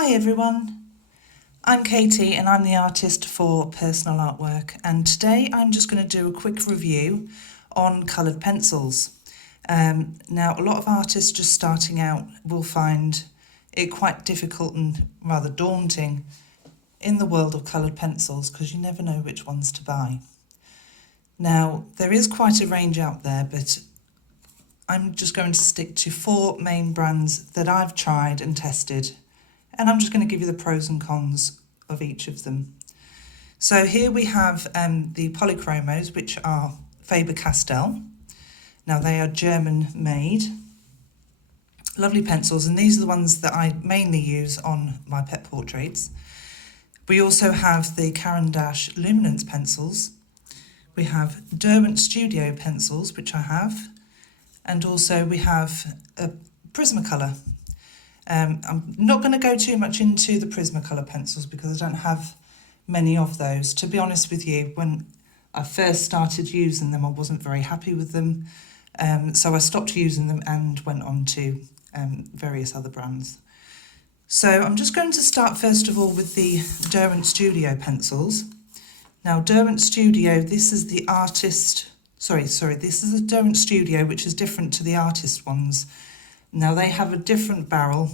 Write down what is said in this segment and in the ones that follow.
Hi everyone, I'm Katie and I'm the artist for personal artwork, and today I'm just going to do a quick review on coloured pencils. Now a lot of artists just starting out will find it quite difficult and rather daunting in the world of coloured pencils because you never know which ones to buy. Now there is quite a range out there, but I'm just going to stick to 4 main brands that I've tried and tested, and I'm just going to give you the pros and cons of each of them. So here we have the Polychromos, which are Faber Castell. Now they are German made, lovely pencils, and these are the ones that I mainly use on my pet portraits. We also have the Caran D'Ache Luminance Pencils. We have Derwent Studio Pencils, which I have, and also we have a Prismacolor. I'm not going to go too much into the Prismacolor pencils because I don't have many of those. To be honest with you, when I first started using them, I wasn't very happy with them. So I stopped using them and went on to various other brands. So I'm just going to start first of all with the Derwent Studio pencils. Now Derwent Studio, this is the artist, this is a Derwent Studio which is different to the artist ones. Now they have a different barrel.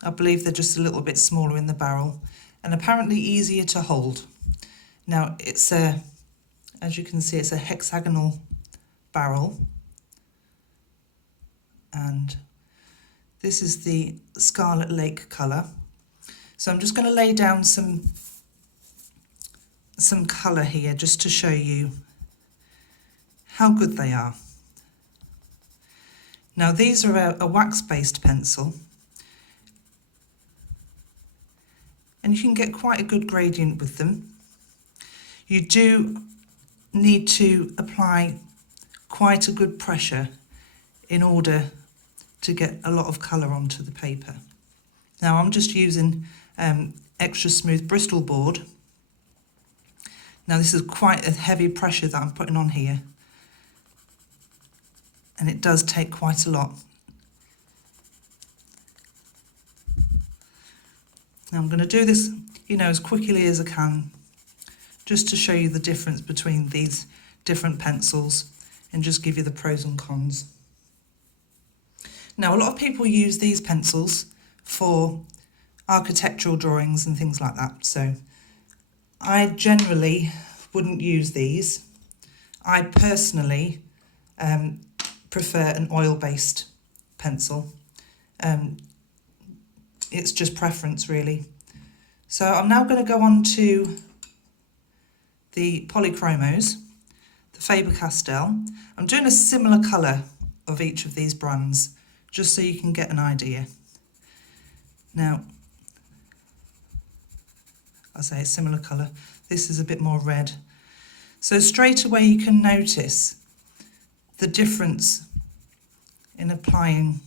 I believe they're just a little bit smaller in the barrel and apparently easier to hold. Now it's as you can see, it's a hexagonal barrel, and this is the Scarlet Lake colour. So I'm just going to lay down some colour here just to show you how good they are. Now these are a wax-based pencil, and you can get quite a good gradient with them. You do need to apply quite a good pressure in order to get a lot of colour onto the paper. Now I'm just using extra smooth Bristol board. Now this is quite a heavy pressure that I'm putting on here, and it does take quite a lot. Now I'm going to do this, as quickly as I can, just to show you the difference between these different pencils and just give you the pros and cons. Now a lot of people use these pencils for architectural drawings and things like that, so I generally wouldn't use these. I personally prefer an oil-based pencil. It's just preference really. So I'm now going to go on to the Polychromos, the Faber Castell. I'm doing a similar colour of each of these brands just so you can get an idea. Now, I say a similar colour. This is a bit more red. So straight away you can notice the difference in applying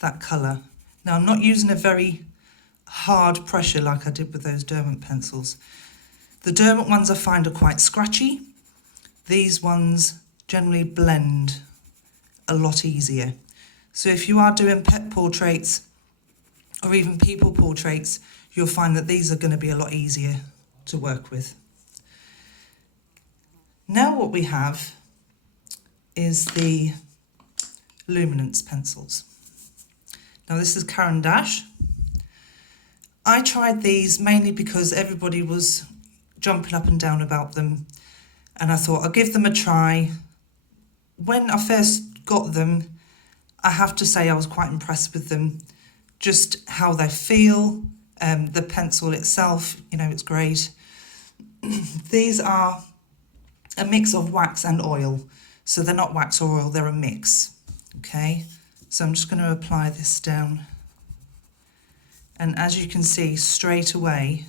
that colour. Now I'm not using a very hard pressure like I did with those Derwent pencils. The Derwent ones I find are quite scratchy. These ones generally blend a lot easier. So if you are doing pet portraits or even people portraits, you'll find that these are going to be a lot easier to work with. Now what we have is the Luminance pencils. Now this is Caran D'Ache. I tried these mainly because everybody was jumping up and down about them, and I thought I'll give them a try. When I first got them, I have to say I was quite impressed with them, just how they feel, the pencil itself, it's great. These are a mix of wax and oil, so they're not wax or oil, they're a mix. Okay, so I'm just going to apply this down, and as you can see straight away,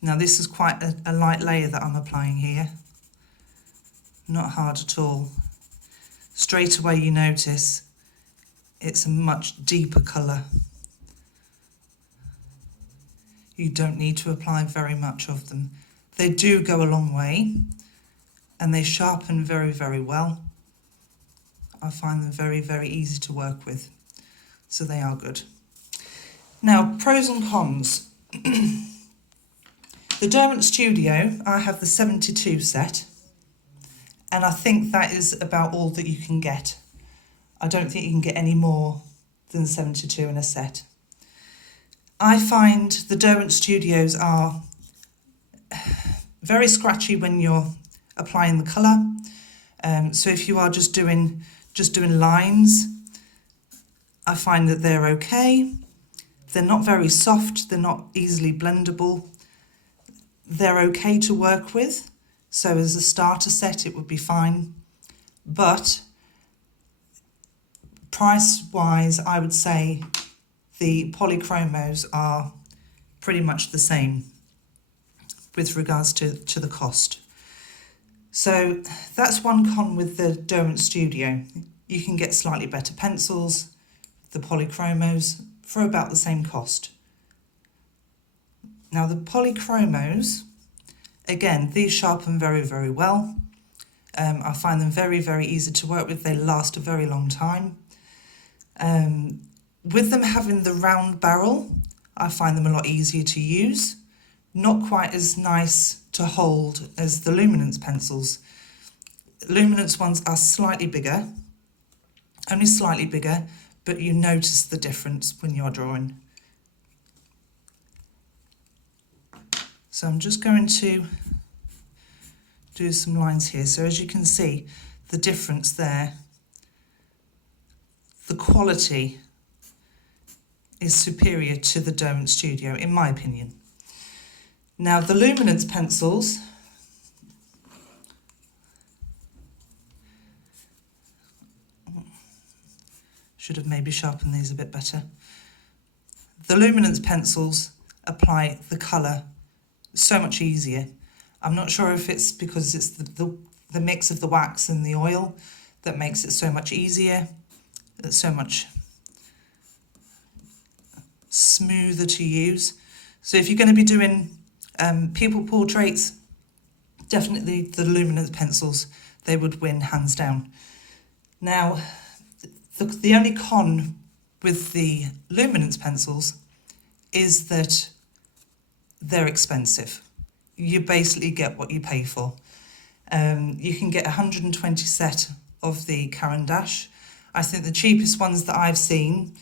now this is quite a light layer that I'm applying here, not hard at all. Straight away you notice it's a much deeper colour. You don't need to apply very much of them. They do go a long way and they sharpen very, very well. I find them very, very easy to work with, so they are good. Now, pros and cons. The Derwent Studio, I have the 72 set, and I think that is about all that you can get. I don't think you can get any more than 72 in a set. I find the Derwent Studios are very scratchy when you're applying the colour. So if you are just doing lines, I find that they're okay. They're not very soft, they're not easily blendable. They're okay to work with, so as a starter set it would be fine. But price-wise, I would say the Polychromos are pretty much the same with regards to the cost. So that's one con with the Derwent Studio. You can get slightly better pencils, the Polychromos, for about the same cost. Now the Polychromos, again, these sharpen very, very well. I find them very, very easy to work with. They last a very long time. With them having the round barrel, I find them a lot easier to use. Not quite as nice to hold as the Luminance pencils. Luminance ones are slightly bigger, only slightly bigger, but you notice the difference when you're drawing. So I'm just going to do some lines here. So as you can see, the difference there, the quality is superior to the Derwent Studio, in my opinion. Now the Luminance pencils, should have maybe sharpened these a bit better. The Luminance pencils apply the colour so much easier. I'm not sure if it's because it's the mix of the wax and the oil that makes it so much easier, it's so much smoother to use. So if you're going to be doing people portraits, definitely the Luminance pencils, they would win hands down. Now, the only con with the Luminance pencils is that they're expensive. You basically get what you pay for. You can get 120 set of the Caran D'Ache. I think the cheapest ones that I've seen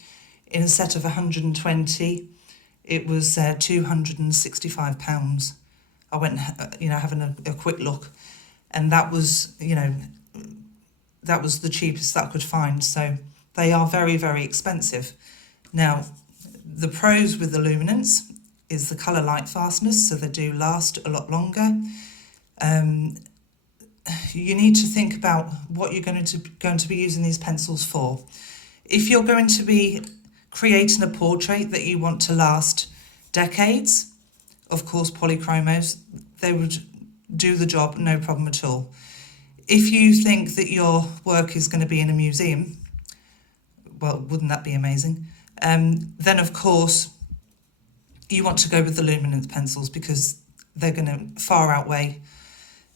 in a set of 120, it was £265. I went, having a quick look, and that was, that was the cheapest that I could find. So they are very, very expensive. Now, the pros with the Luminance is the colour light fastness, so they do last a lot longer. You need to think about what you're going to be using these pencils for. If you're going to be creating a portrait that you want to last decades, of course Polychromos, they would do the job, no problem at all. If you think that your work is going to be in a museum, well, wouldn't that be amazing? Then of course you want to go with the Luminance pencils because they're going to far outweigh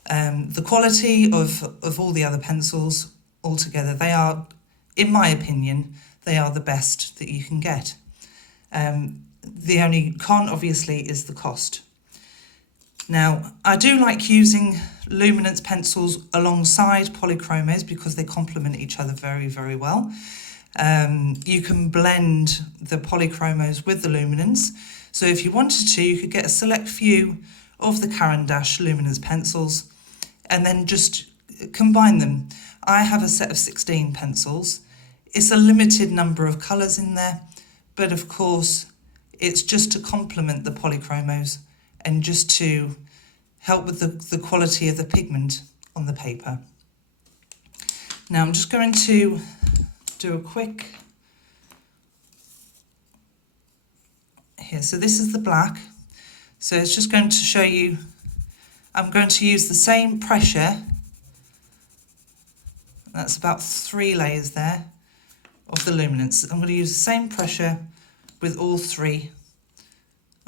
the quality of all the other pencils altogether. They are, in my opinion, they are the best that you can get. The only con, obviously, is the cost. Now, I do like using Luminance pencils alongside Polychromos because they complement each other very, very well. You can blend the Polychromos with the Luminance. So if you wanted to, you could get a select few of the Caran D'Ache Luminance pencils and then just combine them. I have a set of 16 pencils. It's a limited number of colours in there, but of course it's just to complement the Polychromos and just to help with the quality of the pigment on the paper. Now I'm just going to do a quick here. So this is the black. So it's just going to show you, I'm going to use the same pressure. That's about 3 layers there of the Luminance. I'm going to use the same pressure with all 3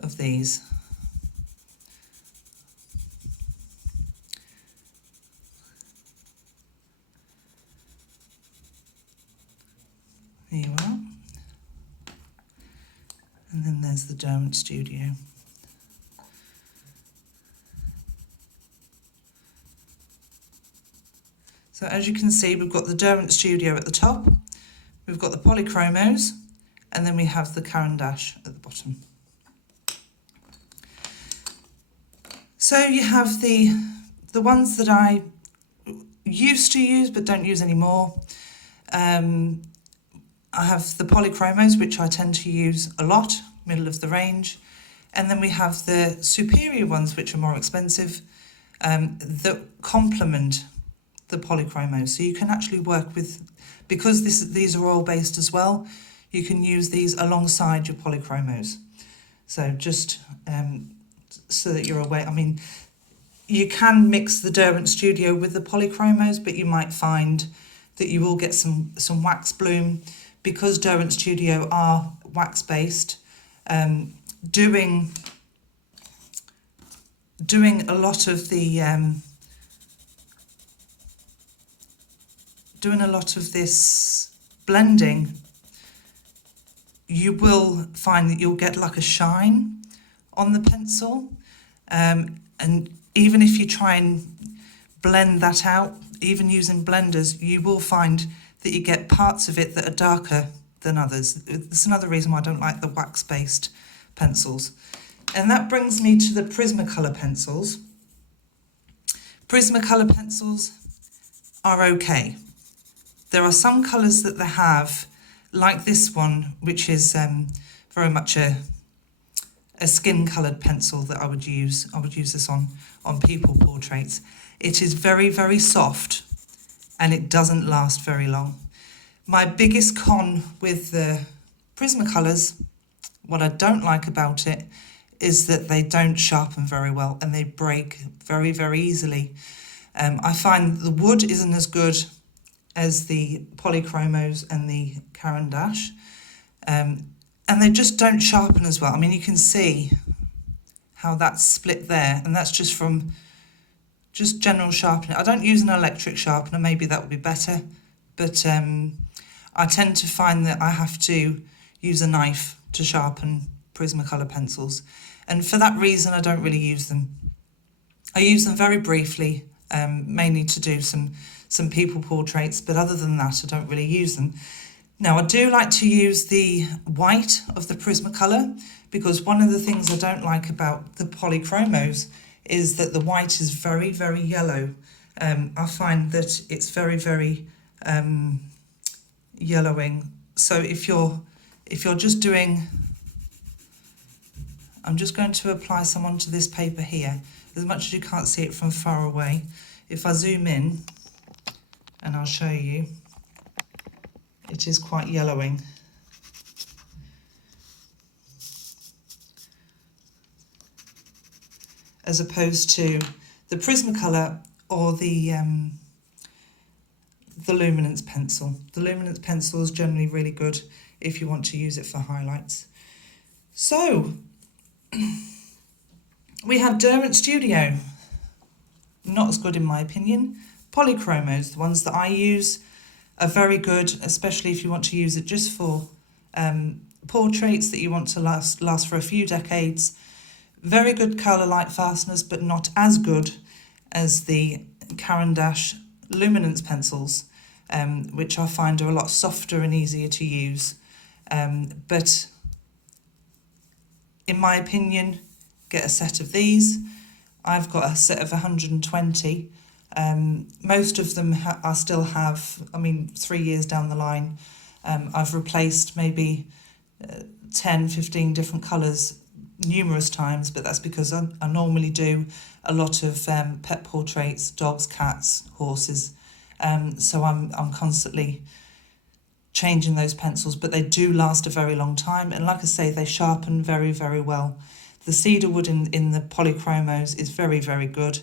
of these. There you are. And then there's the Derwent Studio. So as you can see, we've got the Derwent Studio at the top, we've got the Polychromos, and then we have the Caran D'Ache at the bottom. So you have the ones that I used to use but don't use anymore. I have the Polychromos, which I tend to use a lot, middle of the range. And then we have the superior ones, which are more expensive, that complement the Polychromos. So you can actually work with, because these are oil-based as well, you can use these alongside your Polychromos. So just so that you're aware, I mean, you can mix the Derwent Studio with the Polychromos, but you might find that you will get some wax bloom. Because Derwent Studio are wax-based, doing a lot of this blending, you will find that you'll get like a shine on the pencil, and even if you try and blend that out, even using blenders, you will find that you get parts of it that are darker than others. That's another reason why I don't like the wax-based pencils. And that brings me to the Prismacolor pencils. Prismacolor pencils are okay. There are some colours that they have, like this one, which is very much a skin-coloured pencil that I would use. I would use this on people portraits. It is very, very soft, and it doesn't last very long. My biggest con with the Prismacolors, what I don't like about it, is that they don't sharpen very well and they break very, very easily. I find the wood isn't as good as the Polychromos and the Caran D'Ache, and they just don't sharpen as well. I mean, you can see how that's split there, and that's just from just general sharpening. I don't use an electric sharpener, maybe that would be better, but I tend to find that I have to use a knife to sharpen Prismacolor pencils, and for that reason I don't really use them. I use them very briefly, mainly to do some people portraits, but other than that I don't really use them. Now I do like to use the white of the Prismacolor, because one of the things I don't like about the Polychromos is that the white is very, very yellow. I find that it's very, very yellowing. So if you're just doing, I'm just going to apply some onto this paper here, as much as you can't see it from far away. If I zoom in, and I'll show you, it is quite yellowing. As opposed to the Prismacolor or the Luminance pencil. The Luminance pencil is generally really good if you want to use it for highlights. So, we have Derwent Studio, not as good in my opinion. Polychromos, the ones that I use, are very good, especially if you want to use it just for portraits that you want to last for a few decades. Very good colour light fasteners, but not as good as the Caran D'Ache Luminance pencils, which I find are a lot softer and easier to use. But in my opinion, get a set of these. I've got a set of 120. Most of them I still have, I mean, 3 years down the line. I've replaced maybe 10, 15 different colours numerous times, but that's because I normally do a lot of pet portraits, dogs, cats, horses. So I'm constantly changing those pencils, but they do last a very long time. And like I say, they sharpen very, very well. The cedar wood in the Polychromos is very, very good.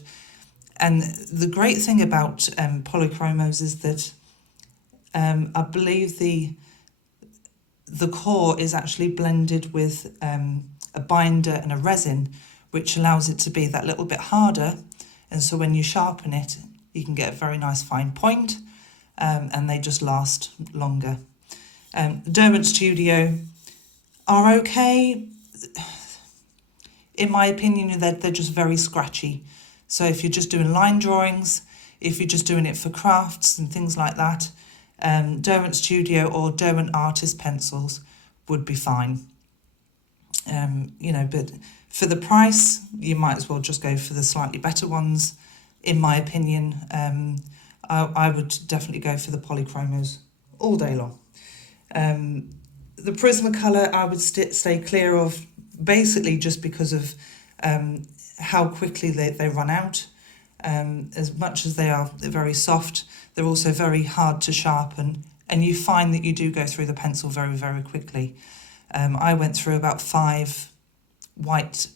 And the great thing about Polychromos is that I believe the core is actually blended with a binder and a resin, which allows it to be that little bit harder. And so when you sharpen it, you can get a very nice fine point, and they just last longer. Derwent Studio are okay. in my opinion, they're just very scratchy. So if you're just doing line drawings, if you're just doing it for crafts and things like that, Derwent Studio or Derwent Artist pencils would be fine. You know, but for the price, you might as well just go for the slightly better ones. In my opinion, I would definitely go for the Polychromos all day long. The Prismacolor I would stay clear of, basically just because of how quickly they run out. As much as they're very soft, they're also very hard to sharpen, and you find that you do go through the pencil very, very quickly. I went through about 5 white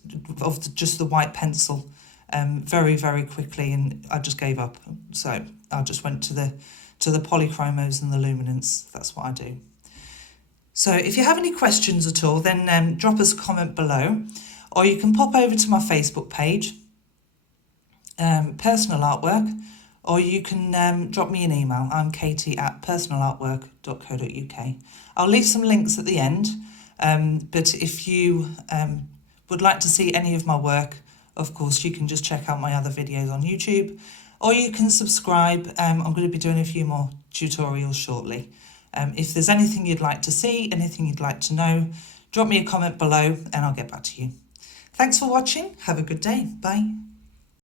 of just the white pencil very, very quickly, and I just gave up. So I just went to the Polychromos and the Luminance. That's what I do. So if you have any questions at all, then drop us a comment below, or you can pop over to my Facebook page, Personal Artwork, or you can drop me an email. I'm katie@personalartwork.co.uk. I'll leave some links at the end, but if you would like to see any of my work, of course, you can just check out my other videos on YouTube, or you can subscribe. I'm going to be doing a few more tutorials shortly. If there's anything you'd like to see, anything you'd like to know, drop me a comment below and I'll get back to you. Thanks for watching. Have a good day. Bye.